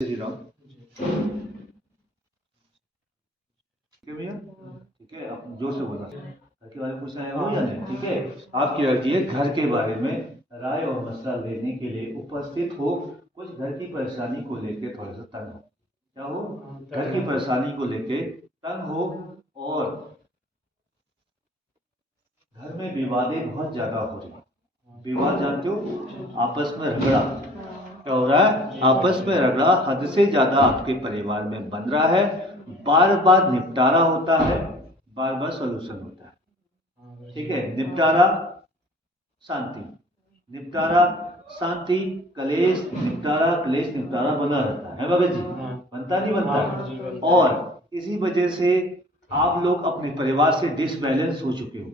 श्री राम। ठीक है भैया, ठीक है, आप जोर से बोलना। घर के बारे में पूछना है वो या नहीं? ठीक है, आपकी अर्जी है घर के बारे में राय और मसला लेने के लिए उपस्थित हो। कुछ घर की परेशानी को लेके थोड़ा सा तंग हो। क्या हो? घर की परेशानी को लेके तंग हो और घर में विवादें बहुत ज्यादा हो रही। विवाद जानते हो? आपस में झगड़ा क्या हो रहा है? आपस में रगड़ा हद से ज्यादा आपके परिवार में बन रहा है। बार बार निपटारा होता है, बार बार सोल्यूशन होता है। ठीक है, निपटारा शांति, निपटारा शांति, कलेश निपटारा, कलेश निपटारा बना रहता है भगत जी। बनता नहीं बनता? और इसी वजह से आप लोग अपने परिवार से डिसबैलेंस हो चुके हो।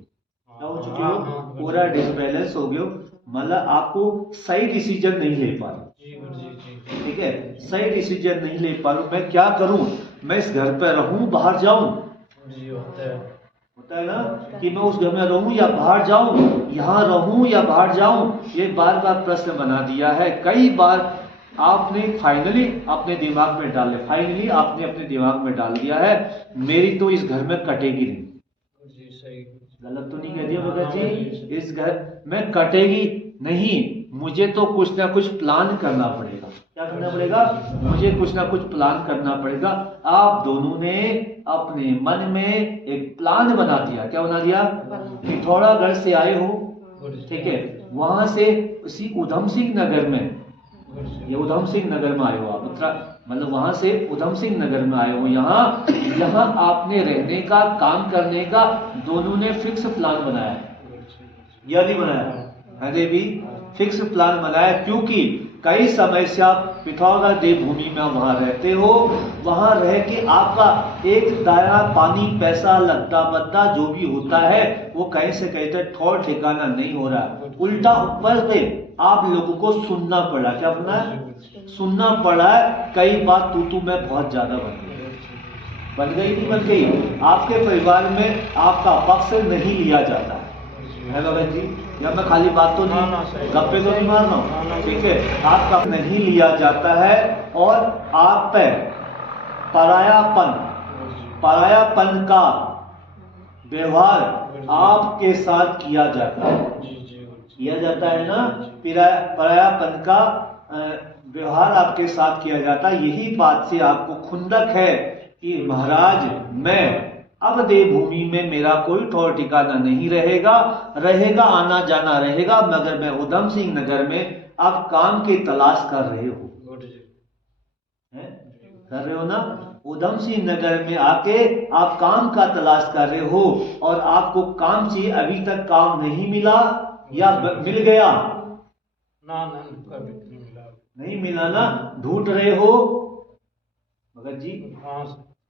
क्या हो चुके हो? पूरा डिसबैलेंस हो गए। मतलब आपको सही डिसीजन नहीं ले पा रहे। ठीक है, सही डिसीजन नहीं ले पा रहा। मैं क्या करूं? मैं इस घर पे रहूं, बाहर जाऊं? होता है ना कि मैं उस घर में रहूं या बाहर जाऊं, यहाँ रहूं या बाहर जाऊं। ये बार बार प्रश्न बना दिया है। कई बार आपने फाइनली अपने दिमाग में डाल लिया, फाइनली आपने अपने दिमाग में डाल दिया है मेरी तो इस घर में कटेगी नहीं। गलत तो नहीं कह दिया भगत जी? इस घर में कटेगी नहीं। मुझे तो कुछ ना कुछ प्लान करना पड़ेगा। क्या करना पड़ेगा? मुझे कुछ ना कुछ प्लान करना पड़ेगा। आप दोनों ने अपने मन में एक प्लान बना दिया। क्या बना दिया? पिथौरागढ़ से आए हो, ठीक है, वहां से उसी उधम सिंह नगर में, ये उधम सिंह नगर में आए हो आप, मतलब वहां से उधम सिंह नगर में आए हो। यहाँ आपने रहने का, काम करने का दोनों ने फिक्स प्लान बनाया। यह नहीं बनाया? अरे भी फिक्स प्लान बनाया, क्योंकि कई समय से आप पिथौरागढ़ देवभूमि में वहां रहते हो। वहां रह के आपका एक दाया पानी पैसा लगता बद्दा जो भी होता है वो कहीं से कहीं तक ठौर ठिकाना नहीं हो रहा। उल्टा ऊपर से आप लोगों को सुनना पड़ा। क्या बना है? सुनना पड़ा है। कई बार तू में बहुत ज्यादा बन गई नहीं बन गई? आपके परिवार में आपका पक्ष नहीं लिया जाता है भगत जी। या मैं खाली बात तो नहीं, गप्पे तो नहीं मार रहा हूँ, ठीक है? आपका नहीं लिया जाता है और आप पे परायापन का व्यवहार आपके साथ किया जाता है। किया जाता है ना? परायापन का व्यवहार आपके साथ किया जाता है। यही बात से आपको खुंदक है कि महाराज मैं अब देवभूमि में मेरा कोई ठौर ठिकाना नहीं रहेगा, आना जाना रहेगा, मगर मैं उधम सिंह नगर में आप काम की तलाश कर रहे हो। कर रहे हो ना? उधम सिंह नगर में आके आप काम का तलाश कर रहे हो और आपको काम चाहिए। अभी तक काम नहीं मिला या मिल गया? नहीं मिला ना? ढूंढ रहे हो भगत जी?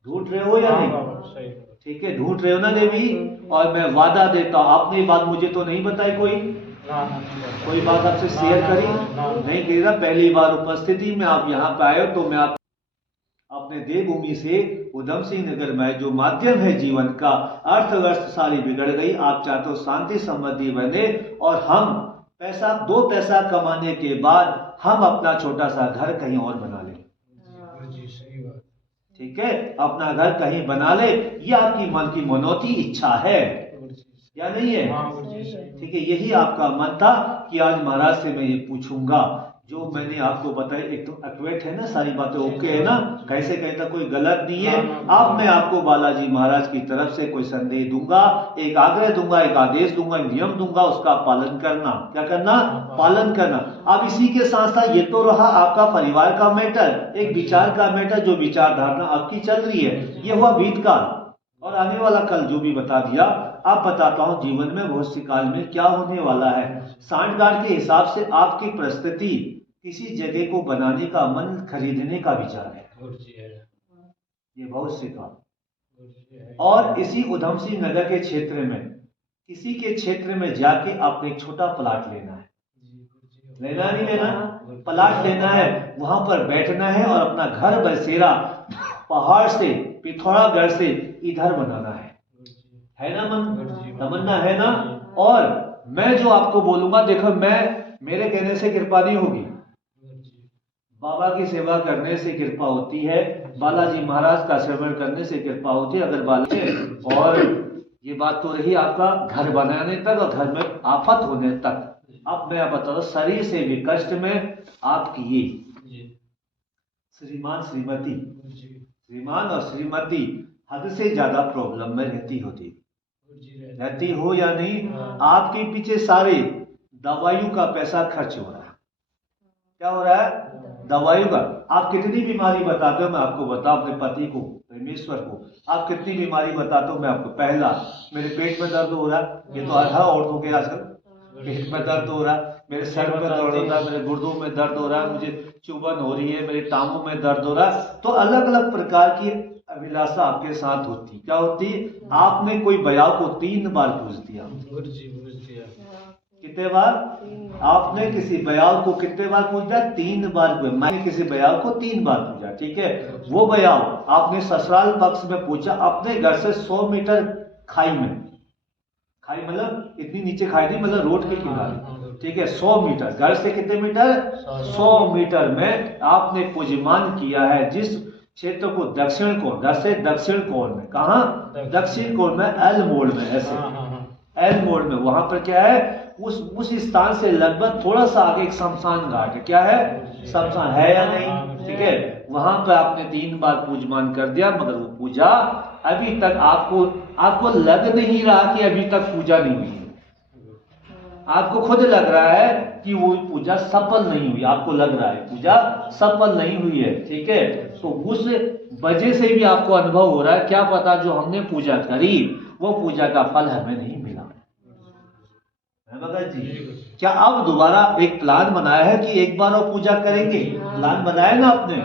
ढूंढ रहे हो या नहीं? ठीक है, ढूंढ रहे हो ना देवी? और मैं वादा देता हूं, आपने बात मुझे तो नहीं बताई, कोई बात आपसे शेयर करी नहीं की ना? पहली बार उपस्थिति में आप यहाँ पे आए हो तो मैं आप अपने देवभूमि से उधम सिंह नगर में जो माध्यम है जीवन का, अर्थव्यवस्था सारी बिगड़ गई। आप चाहते हो शांति समृद्धि बने और हम दो पैसा कमाने के बाद हम अपना छोटा सा घर कहीं और बना ले। ठीक है, अपना घर कहीं बना ले, ये आपकी मन की मनौती इच्छा है या नहीं है? ठीक है, यही आपका मन था कि आज महाराज से मैं ये पूछूंगा। जो मैंने आपको बताया एक तो एक्वेट है ना, सारी बातें ओके है ना? कैसे कहता कोई गलत नहीं है। अब मैं आपको बालाजी महाराज की तरफ से कोई संदेश दूंगा, एक आग्रह दूंगा, एक आदेश दूंगा, नियम दूंगा, उसका पालन करना। क्या करना? पालन करना। अब इसी के साथ साथ ये तो रहा आपका परिवार का मैटर, एक विचार का मैटर, जो विचारधारणा आपकी चल रही है, ये हुआ बीतकाल। और आने वाला कल जो भी बता दिया। अब बताता हूं जीवन में भविष्य काल में क्या होने वाला है। सांठगांठ के हिसाब से आपकी परिस्थिति किसी जगह को बनाने का, मन खरीदने का विचार है, ये भविष्य का। और इसी उधम सिंह नगर के क्षेत्र में किसी के क्षेत्र में जाके आपने एक छोटा प्लाट लेना है। लेना नहीं लेना? प्लाट लेना है, वहां पर बैठना है और अपना घर बसेरा पहाड़ से, पिथौरागढ़ से इधर बनाना है ना? मन तमन्ना है ना? और मैं जो आपको बोलूंगा, देखो मैं मेरे कहने से कृपा नहीं होगी, बाबा की सेवा करने से कृपा होती है, बालाजी महाराज का श्रवण करने से कृपा होती है। अगर बाला और ये बात तो रही आपका घर बनाने तक और घर में आफत होने तक। अब मैं बता रहा हूं, शरीर से भी कष्ट में आपकी ये श्रीमान श्रीमती, श्रीमान और श्रीमती हद से ज्यादा प्रॉब्लम में रहती हो या नहीं। आपके पीछे सारे दवाइयों का पैसा खर्च हो रहा है। क्या हो रहा है? दवाइयों का। आप कितनी बीमारी बताते हो, मैं आपको बताऊं, अपने पति को, परमेश्वर को आप कितनी बीमारी बताते हो मैं आपको। पहला, मेरे पेट में दर्द हो रहा है, ये तो हर औरतों के आजकल पेट में दर्द हो रहा है, मेरे सर में दर्द हो रहा है, मेरे गुर्दों में दर्द हो रहा है, मुझे चुभन हो रही है, मेरे टांगों में दर्द हो रहा है। तो अलग अलग प्रकार की अभिलाषा आपके साथ होती। क्या होती? आपने कोई बयाव को 3 बार पूछ दिया। कितने बार? आपने किसी बयाव को कितने बार पूछ दिया? 3 बार। मैंने किसी बयाव को 3 बार पूछा, ठीक है। वो बयाव आपने ससुराल पक्ष में पूछा, अपने घर से 100 मीटर खाई में, खाई मतलब इतनी नीचे खाई नहीं, मतलब रोड के किनारे, ठीक है। 100 मीटर, घर से कितने मीटर? 100 मीटर में आपने पूजमान किया है। जिस क्षेत्र को दक्षिण कोण, घर से दक्षिण कोण में, कहा? दक्षिण कोण में, एल मोड़ में, ऐसे एल मोड़ में, वहां पर क्या है? उस स्थान से लगभग थोड़ा सा आगे एक शमशान घाट है। क्या है? शमशान है या नहीं? ठीक है। वहां पर आपने 3 बार पूजमान कर दिया, मगर वो पूजा अभी तक आपको लग नहीं रहा कि अभी तक पूजा नहीं हुई है। आपको खुद लग रहा है कि वो पूजा सफल नहीं हुई, आपको लग रहा है पूजा सफल नहीं हुई है, ठीक है। तो उस वजह से भी आपको अनुभव हो रहा है, क्या पता जो हमने पूजा करी वो पूजा का फल हमें नहीं मिला। भगत जी, क्या अब दोबारा एक प्लान बनाया है कि एक बार और पूजा करेंगे? प्लान बनाया ना आपने,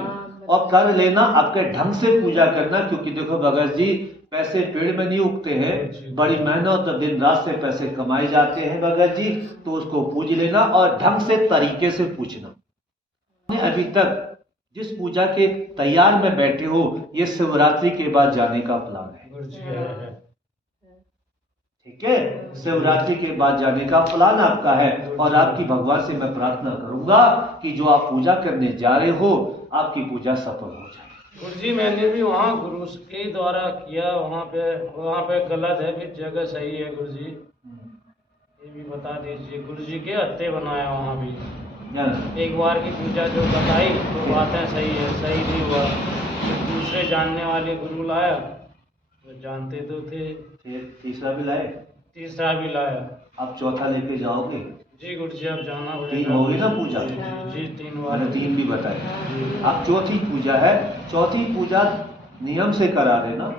और कर लेना, आपके ढंग से पूजा करना। क्योंकि देखो भगत जी, पैसे पेड़ में नहीं उगते हैं, बड़ी मेहनत और दिन रात से पैसे कमाए जाते हैं भगत जी। तो उसको पूज लेना और ढंग से तरीके से पूछना। अभी तक जिस पूजा के तैयार में बैठे हो, ये शिवरात्रि के बाद जाने का प्लान है, ठीक है। शिवरात्रि के बाद जाने का प्लान आपका है। और आपकी भगवान से मैं प्रार्थना करूंगा कि जो आप पूजा करने जा रहे हो, आपकी पूजा सफल हो जाए। गुरुजी, मैंने भी वहाँ गुरु के द्वारा किया, वहाँ पे गलत है, फिर जगह सही है गुरुजी, ये भी बता दीजिए। गुरुजी के हत्ते बनाया वहाँ भी, एक बार की पूजा जो बताई तो बातें सही है, सही नहीं हुआ। फिर दूसरे जानने वाले गुरु लाया, तो जानते तो थे, फिर तीसरा भी लाए? तीसरा भी लाया। आप चौथा लेके जाओगे? जी गुरुजी, अब जाना पड़ेगा। 3 होगी ना पूजा? जी 3 बार। मैंने 3 भी बताए। आप चौथी पूजा है, चौथी पूजा नियम से करा देना,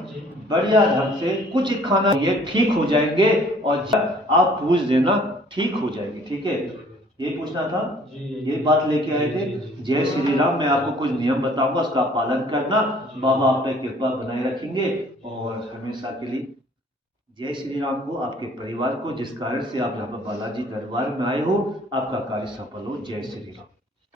बढ़िया ढंग से। कुछ खाना ये ठीक हो जाएंगे, और जब आप पूछ देना ठीक हो जाएगी, ठीक है। ये पूछना था, ये बात लेके आए थे। जय श्री राम। मैं आपको कुछ नियम बताऊंगा, उसका पालन करना, बाबा आप पे कृपा बनाए रखेंगे और हमेशा के लिए। जय श्री राम को, आपके परिवार को, जिस कारण से आप यहाँ पर बालाजी दरबार में आए हो, आपका कार्य सफल हो। जय श्री राम।